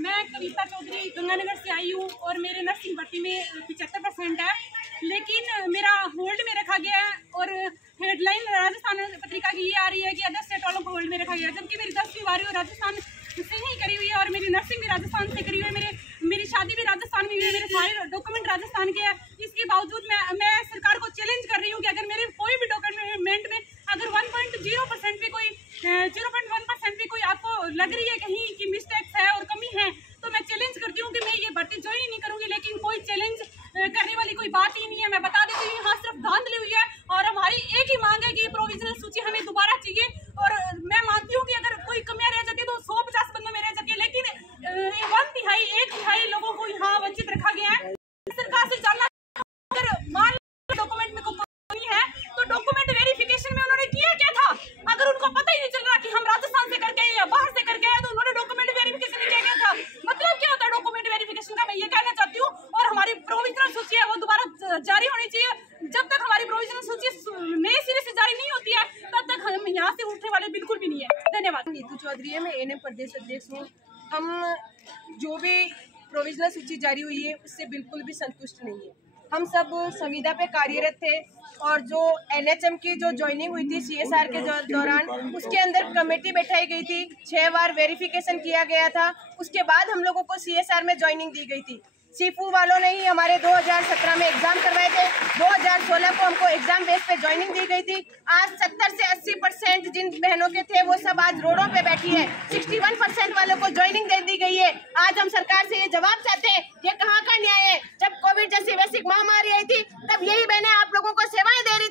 मैं कविता चौधरी गंगानगर से आई हूँ और मेरे नर्सिंग भर्ती में 75% है, लेकिन मेरा होल्ड में रखा गया है और हेडलाइन राजस्थान पत्रिका की ये आ रही है कि अदर स्टेट वालों को होल्ड में रखा गया है, जबकि मेरी 10वीं बारी और राजस्थान से ही करी हुई है और मेरी नर्सिंग भी राजस्थान से करी हुई है, मेरी शादी भी राजस्थान में हुई है, मेरे सारे डॉक्यूमेंट राजस्थान के हैं। इसके बावजूद मैं सरकार को चैलेंज कर रही हूँ कि अगर मेरे कोई भी डॉक्यूमेंट में अगर 1.0% भी कोई 0.1% भी कोई आपको लग रही है कहीं की मिस्टेक्स है और कमी है, तो मैं चैलेंज करती हूँ कि मैं ये भर्ती ज्वाइन नहीं करूंगी। लेकिन कोई चैलेंज करने वाली कोई बात ही नहीं है। मैं बता देती हूँ यहाँ सिर्फ धांधली हुई है और हमारी एक ही मांग है कि प्रोविजनल सूची हमें दोबारा चाहिए। और मैं मानती हूँ कि अगर कोई कमियां रह जाती है तो 150 बंदों में रह जाती है, लेकिन 1/3 लोगों को यहाँ वंचित रखा गया है। सरकार से जानना, अगर मान डॉक्यूमेंट में कोई है तो डॉक्यूमेंट वेरिफिकेशन में उन्होंने किया क्या था? अगर उनको पता ही नहीं चल रहा कि हम राजस्थान से करके या बाहर से करके आए तो उन्होंने डॉक्यूमेंट वेरिफिकेशन में किया क्या था? मतलब क्या होता है डॉक्यूमेंट वेरिफिकेशन का, मैं ये कहना चाहती हूँ। और हमारी प्रोविजनल सूची है वो दोबारा जारी होनी चाहिए। जब तक हमारी प्रोविजनल सूची नए सिरे से जारी नहीं होती है तब तक हम यहाँ से उठने वाले बिल्कुल भी नहीं है। धन्यवाद। नीतू चौधरी है, मैं एएनएम प्रदेश अध्यक्ष हूँ। हम जो भी प्रोविजनल सूची जारी हुई है उससे बिल्कुल भी संतुष्ट नहीं है। हम सब संविदा पे कार्यरत थे और जो एनएचएम की जो ज्वाइनिंग हुई थी सीएसआर के दौरान, उसके अंदर कमेटी बैठाई गई थी, 6 बार वेरिफिकेशन किया गया था। उसके बाद हम लोगों को सीएसआर में ज्वाइनिंग दी गई थी। सीफू वालों ने ही हमारे 2017 में एग्जाम करवाए थे, 2016 को हमको एग्जाम बेस पे ज्वाइनिंग दी गई थी। आज 70 से 80% जिन बहनों के थे वो सब आज रोडों पे बैठी है। 61% वालों को ज्वाइनिंग दे दी गई है। आज हम सरकार से ये जवाब चाहते हैं, ये कहाँ का न्याय है? जब कोविड जैसी वैश्विक महामारी आई थी तब यही बहनें आप लोगों को सेवाएं दे रही